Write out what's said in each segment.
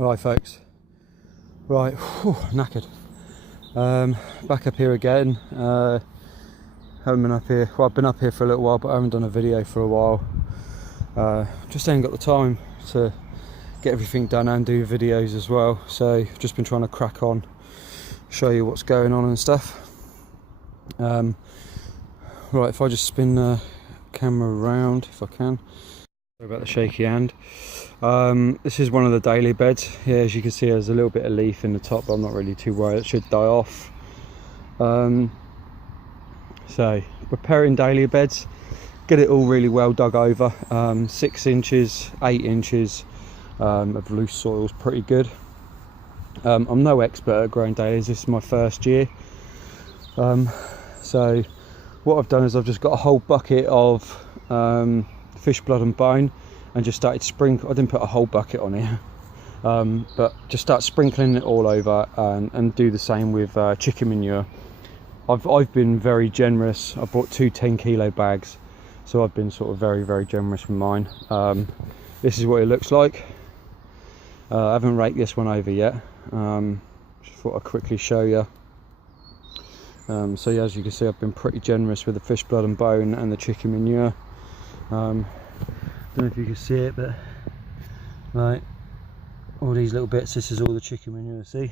Right folks, right, whew, knackered. Back up here again. Haven't been up here, well I've been up here for a little while, but I haven't done a video for a while. Just ain't got the time to get everything done and do videos as well, so just been trying to crack on, show you what's going on and stuff. Right, if I just spin the camera around, if I can. Sorry about the shaky hand. This is one of the daily beds. Yeah, as you can see, there's a little bit of leaf in the top, but I'm not really too worried. It should die off. So preparing daily beds, get it all really well dug over. 6 inches, 8 inches of loose soil is pretty good. I'm no expert at growing dahlias. This is my first year. So what I've done is I've just got a whole bucket of fish blood and bone and just started sprinkling. I didn't put a whole bucket on here, but just start sprinkling it all over, and do the same with chicken manure. I've been very generous. I bought 2 10-kilo bags, so I've been sort of very generous with mine. This is what it looks like. I haven't raked this one over yet. Just thought I'd quickly show you. So yeah, as you can see, I've been pretty generous with the fish blood and bone and the chicken manure. Don't know if you can see it, but right, all these little bits, this is all the chicken manure, see?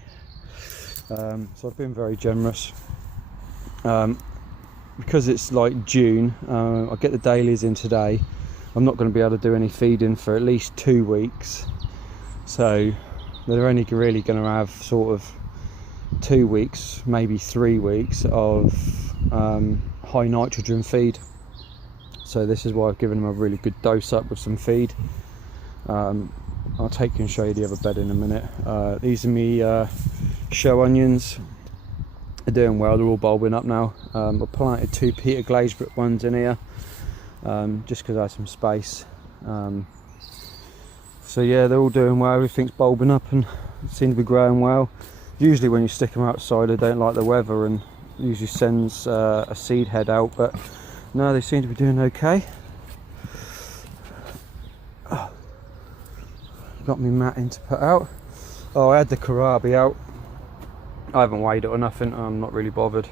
So I've been very generous. Because it's like June, I get the dailies in today. I'm not going to be able to do any feeding for at least 2 weeks, so they're only really going to have sort of 2 weeks, maybe 3 weeks of high nitrogen feed. So this is why I've given them a really good dose up with some feed. I'll take you and show you the other bed in a minute. These are me show onions. They're doing well, they're all bulbing up now. I planted 2 Peter Glazebrook ones in here, just because I had some space. So yeah, they're all doing well, everything's bulbing up and seem to be growing well. Usually when you stick them outside, they don't like the weather and usually sends a seed head out, but no, they seem to be doing okay. Oh, got me matting to put out. Oh, I had the kohlrabi out. I haven't weighed it or nothing, I'm not really bothered.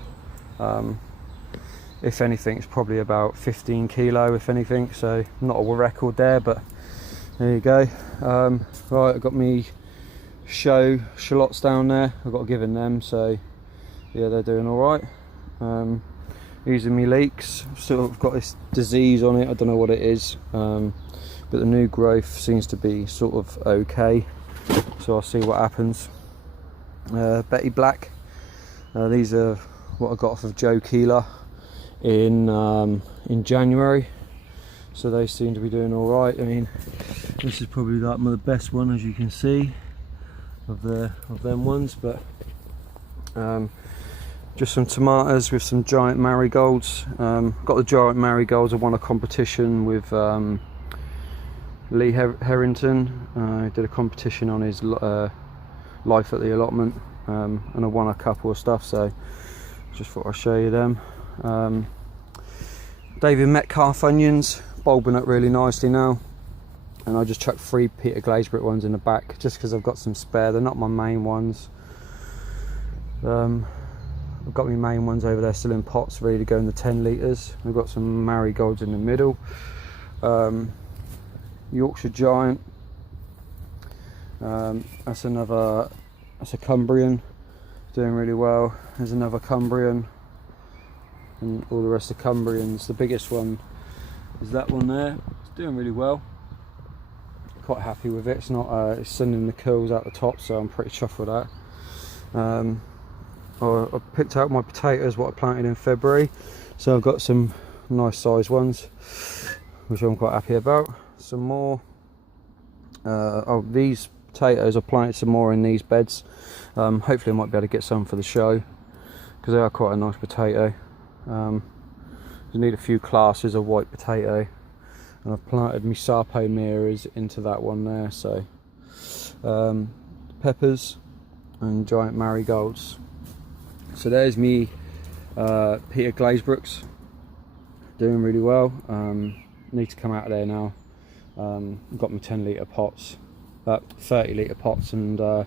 If anything, it's probably about 15 kilo, if anything, so not a record there, but there you go. Right, I've got me show shallots down there. I've got to give in them, so yeah, they're doing all right. Using me leeks, still got this disease on it, I don't know what it is, but the new growth seems to be sort of okay, so I'll see what happens. Betty Black, these are what I got off of Joe Keeler in January, so they seem to be doing all right. I mean, this is probably like the best one, as you can see, of them ones, but just some tomatoes with some giant marigolds. Got the giant marigolds. I won a competition with Lee Harrington. I did a competition on his life at the allotment, and I won a couple of stuff, so just thought I'd show you them. David Metcalf onions, bulbing up really nicely now, and I just chucked 3 Peter Glazebrook ones in the back just because I've got some spare. They're not my main ones. I've got my main ones over there still in pots ready to go in the 10 litres. I've got some marigolds in the middle. Yorkshire Giant, that's a Cumbrian, doing really well. There's another Cumbrian, and all the rest of Cumbrians. The biggest one is that one there. It's doing really well. Quite happy with it. It's not it's sending the curls out the top, so I'm pretty chuffed with that. I picked out my potatoes, what I planted in February, so I've got some nice sized ones which I'm quite happy about. Some more these potatoes, I planted some more in these beds. Hopefully I might be able to get some for the show, because they are quite a nice potato. You need a few classes of white potato, and I've planted my Sarpo mirrors into that one there. So peppers and giant marigolds. So there's me Peter Glazebrooks, doing really well. Need to come out of there now. I've got my 10 litre pots, 30 litre pots, and I'll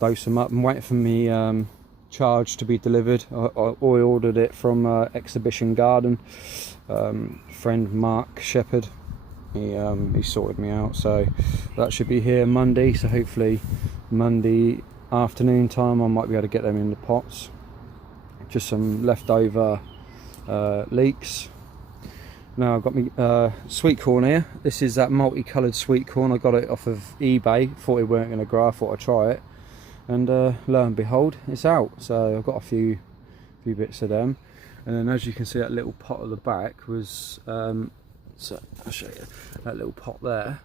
dose them up. I'm waiting for me charge to be delivered. I ordered it from Exhibition Garden. Friend Mark Shepherd, he sorted me out, so that should be here Monday. So hopefully Monday afternoon time I might be able to get them in the pots. Just some leftover leeks. Now I've got me sweet corn here. This is that multicoloured sweet corn. I got it off of eBay. Thought it weren't going to grow. I thought I'd try it, and lo and behold, it's out. So I've got a few bits of them. And then, as you can see, that little pot at the back was so I'll show you that little pot there.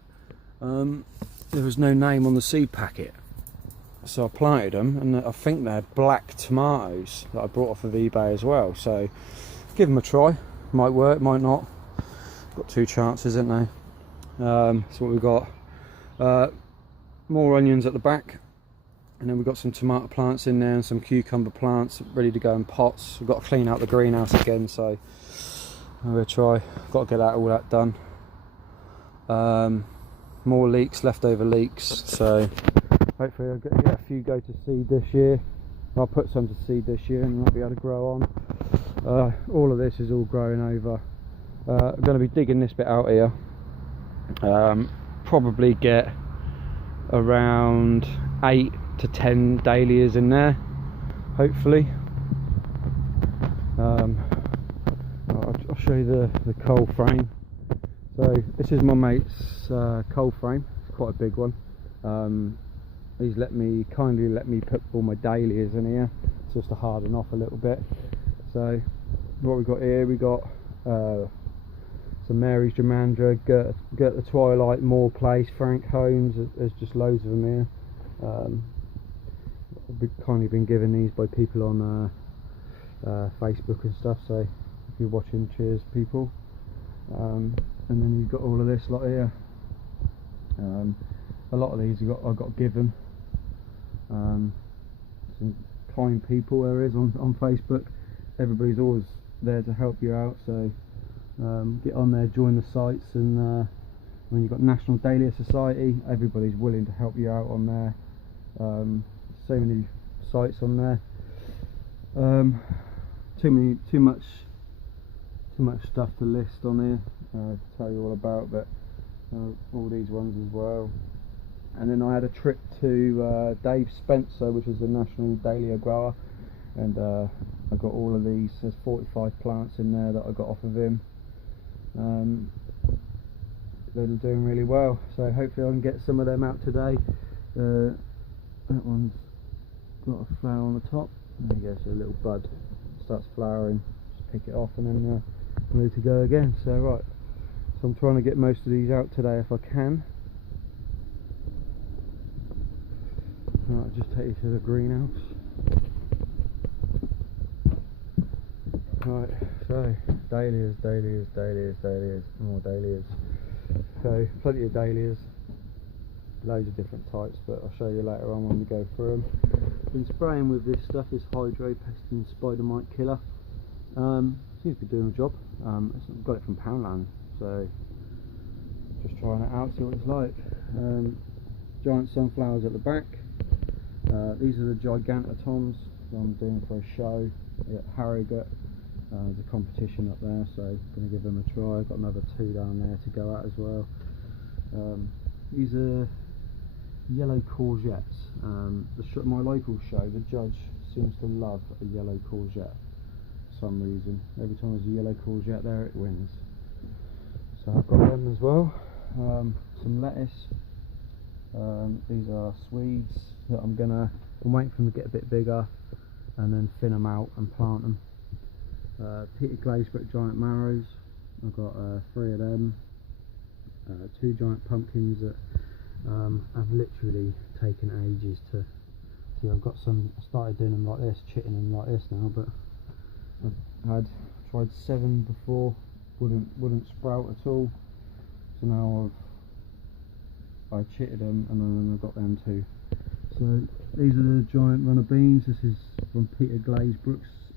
There was no name on the seed packet, so I planted them, and I think they're black tomatoes that I brought off of eBay as well. So give them a try. Might work, might not. Got two chances, isn't they? So what we've got, more onions at the back, and then we've got some tomato plants in there and some cucumber plants ready to go in pots. We've got to clean out the greenhouse again, so I'm going to try. Got to get all that done. More leeks, leftover leeks, so hopefully I'll get a few go to seed this year. I'll put some to seed this year and I'll be able to grow on. All of this is all growing over. I'm going to be digging this bit out here. Probably get around 8 to 10 dahlias in there, hopefully. I'll show you the coal frame. So this is my mate's coal frame. It's quite a big one. He's kindly let me put all my dahlias in here just to harden off a little bit. So what we've got here, we got some Mary's Germander, Gert the Twilight, Moore Place, Frank Holmes. There's just loads of them here. I've kindly been given these by people on Facebook and stuff, so if you're watching, cheers people. And then you've got all of this lot here. A lot of these I got given. Some kind people there is on Facebook. Everybody's always there to help you out, so get on there, join the sites, and when you've got National Dahlia Society, everybody's willing to help you out on there. So many sites on there. Too much stuff to list on here to tell you all about, but all these ones as well. And then I had a trip to Dave Spencer, which is the National Dahlia Grower, and I got all of these. There's 45 plants in there that I got off of him. They're doing really well, so hopefully I can get some of them out today. That one's got a flower on the top. There you go, so a little bud starts flowering. Just pick it off and then ready to go again. So right, so I'm trying to get most of these out today if I can. Right, I'll just take you to the greenhouse. Right, so dahlias, more dahlias. So plenty of dahlias, loads of different types, but I'll show you later on when we go through them. Been spraying with this stuff, this Hydro Pest and Spider Mite Killer. Seems to be doing the job. I've got it from Poundland, so just trying it out, see what it's like. Giant sunflowers at the back. These are the Gigantotoms I'm doing for a show at Harrogate. There's a competition up there, so I'm going to give them a try. I've got another 2 down there to go at as well. These are yellow courgettes. My local show, the judge seems to love a yellow courgette for some reason. Every time there's a yellow courgette there, it wins. So I've got them as well. Some lettuce. These are Swedes that I'm waiting for them to get a bit bigger and then thin them out and plant them. Peter Glazebrook giant marrows. I've got 3 of them. 2 giant pumpkins that have literally taken ages to see. I've got some. I started doing them like this, chitting them like this now, but I've tried 7 before, wouldn't sprout at all. So now I chitted them and then I've got them too. So these are the giant runner beans. This is from Peter Glazebrook's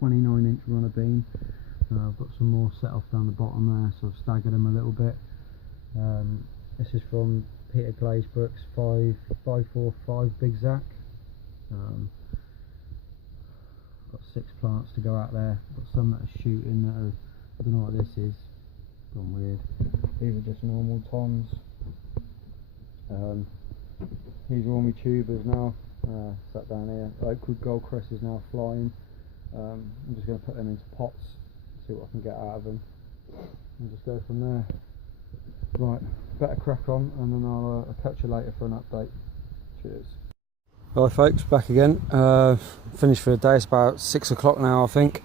29-inch runner bean. I've got some more set off down the bottom there, so I've staggered them a little bit. This is from Peter Glazebrook's 545 Big Zac. Got 6 plants to go out there. Got some that are shooting that are, I don't know what this is. Gone weird. These are just normal tons. These are all my tubers now. Sat down here. Oakwood Goldcrest is now flying. I'm just going to put them into pots, see what I can get out of them, and just go from there. Right, better crack on, and then I'll catch you later for an update. Cheers. Right folks, back again. Finished for the day. It's about 6 o'clock now, I think.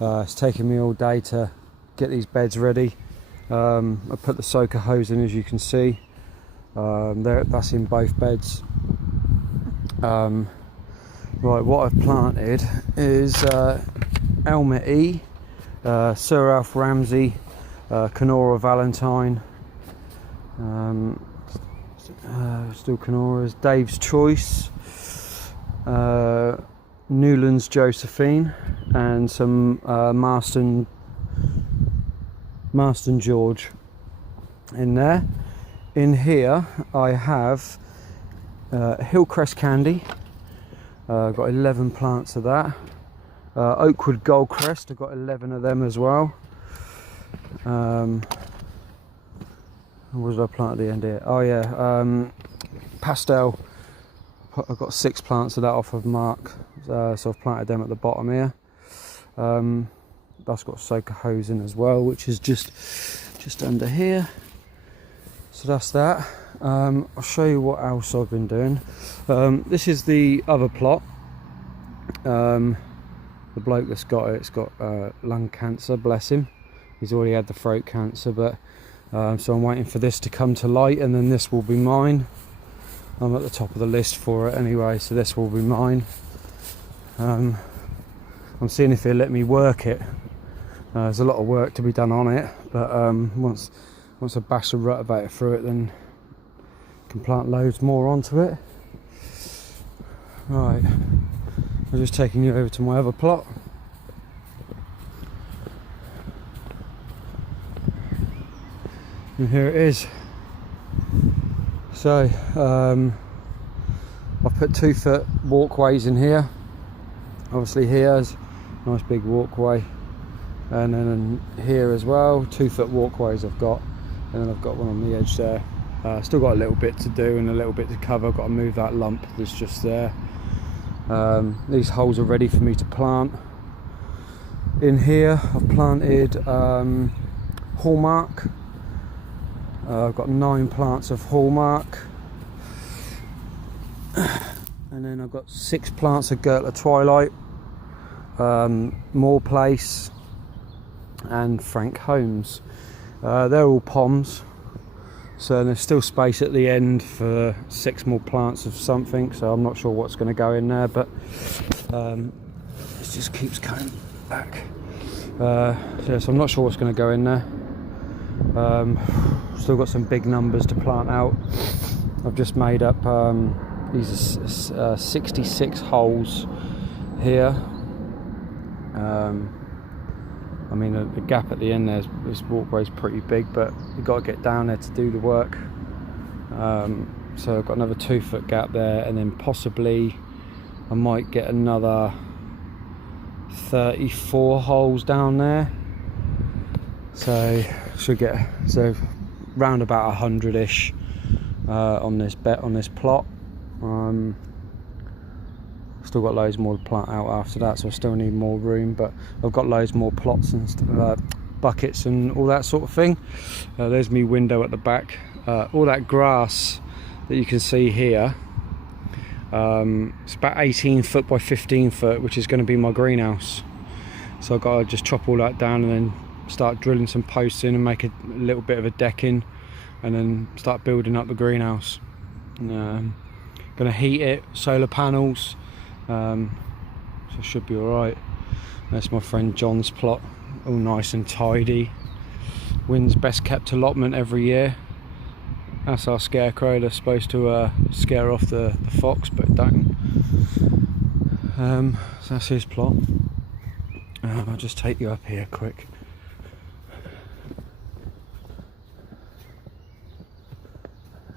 It's taken me all day to get these beds ready. I put the soaker hose in, as you can see. That's in both beds. Right, what I've planted is Elmer E, Sir Alf Ramsey, Kenora Valentine, still Kenoras, Dave's Choice, Newlands Josephine, and some Marston George in there. In here I have Hillcrest Candy. I've got 11 plants of that. Oakwood Goldcrest, I've got 11 of them as well. What did I plant at the end here? Oh yeah, Pastel. I've got 6 plants of that off of Mark, so I've planted them at the bottom here. That's got soaker hose in as well, which is just under here. So that's that. I'll show you what else I've been doing. This is the other plot. The bloke that's got it, it's got lung cancer, bless him. He's already had the throat cancer, but so I'm waiting for this to come to light, and then this will be mine. I'm at the top of the list for it anyway, so this will be mine. I'm seeing if he'll let me work it. There's a lot of work to be done on it, but once I bash the rutavator through it, then I can plant loads more onto it. Right, I'm just taking you over to my other plot. And here it is. So I've put 2-foot walkways in here. Obviously here's a nice big walkway, and then here as well, 2-foot walkways I've got, and then I've got one on the edge there. Still got a little bit to do and a little bit to cover. I've got to move that lump that's just there. These holes are ready for me to plant. In here I've planted Hallmark. I've got 9 plants of Hallmark, and then I've got 6 plants of Gertler Twilight, Moore Place and Frank Holmes. They're all poms, so there's still space at the end for 6 more plants of something, so I'm not sure what's going to go in there, but it just keeps coming back. So I'm not sure what's going to go in there. Still got some big numbers to plant out. I've just made up these are 66 holes here. I mean the gap at the end there, this walkway is pretty big, but you've got to get down there to do the work. So I've got another 2-foot gap there, and then possibly I might get another 34 holes down there. So should get round about 100-ish on this plot. Still got loads more to plant out after that, so I still need more room, but I've got loads more plots and buckets and all that sort of thing. There's my window at the back. All that grass that you can see here, it's about 18 foot by 15 foot, which is going to be my greenhouse. So I've got to just chop all that down and then start drilling some posts in and make a little bit of a decking, and then start building up the greenhouse. Gonna heat it, solar panels, so it should be alright. That's my friend John's plot, all nice and tidy. Wins best kept allotment every year. That's our scarecrow. They're supposed to scare off the fox, but it don't. So that's his plot. I'll just take you up here quick.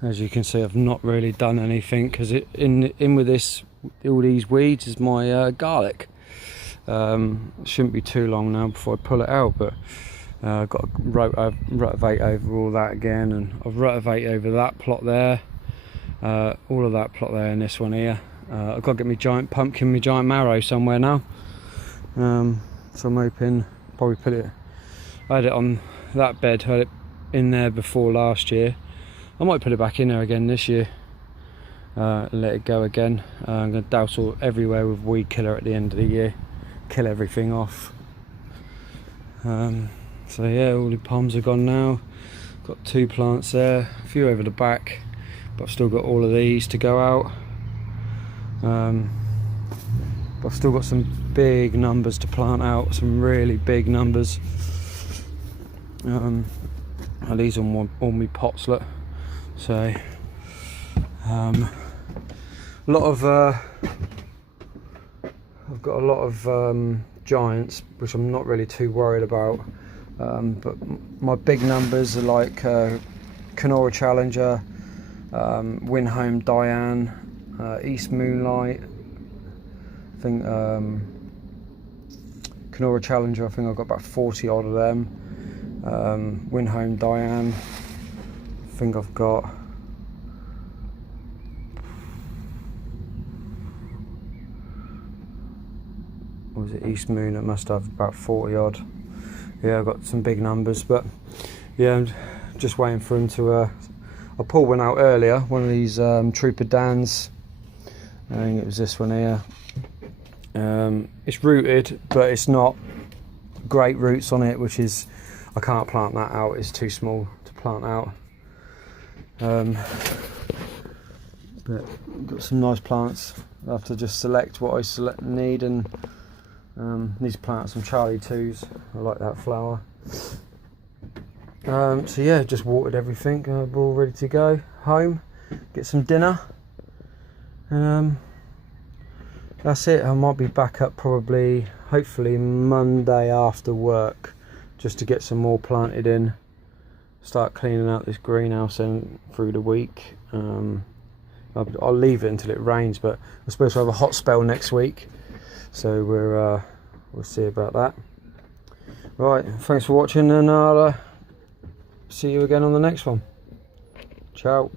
As you can see, I've not really done anything because in with this, all these weeds is my garlic. Shouldn't be too long now before I pull it out, but I've got to rotivate over all that again, and I've rotivated over that plot there, all of that plot there, and this one here. I've got to get my giant pumpkin, my giant marrow somewhere now. So I'm hoping probably put it. I had it on that bed, had it in there before last year. I might put it back in there again this year. Let it go again. I'm going to douse all everywhere with weed killer at the end of the year, kill everything off. So yeah, all the palms are gone now. Got 2 plants there, a few over the back, but I've still got all of these to go out. But I've still got some big numbers to plant out, some really big numbers. These are all my pots, look. So a lot of I've got a lot of giants, which I'm not really too worried about, but my big numbers are like Kenora Challenger, Winhome Diane, East Moonlight. I think Kenora Challenger, I think I've got about 40 odd of them. Winhome Diane, I think I've got was it East Moon, it must have about 40 odd. Yeah, I've got some big numbers, but yeah, I'm just waiting for them to I pulled one out earlier, one of these Trooper Dans. I think it was this one here. It's rooted, but it's not great roots on it, which is, I can't plant that out, it's too small to plant out. But got some nice plants. I have to just select what I need, and need to plant some Charlie 2s. I like that flower. So yeah, just watered everything. We're all ready to go home, get some dinner, and that's it. I might be back up probably, hopefully Monday after work, just to get some more planted in, start cleaning out this greenhouse and through the week. I'll leave it until it rains, but we're supposed to have a hot spell next week, so we'll see about that. Right, thanks for watching, and I'll see you again on the next one. Ciao.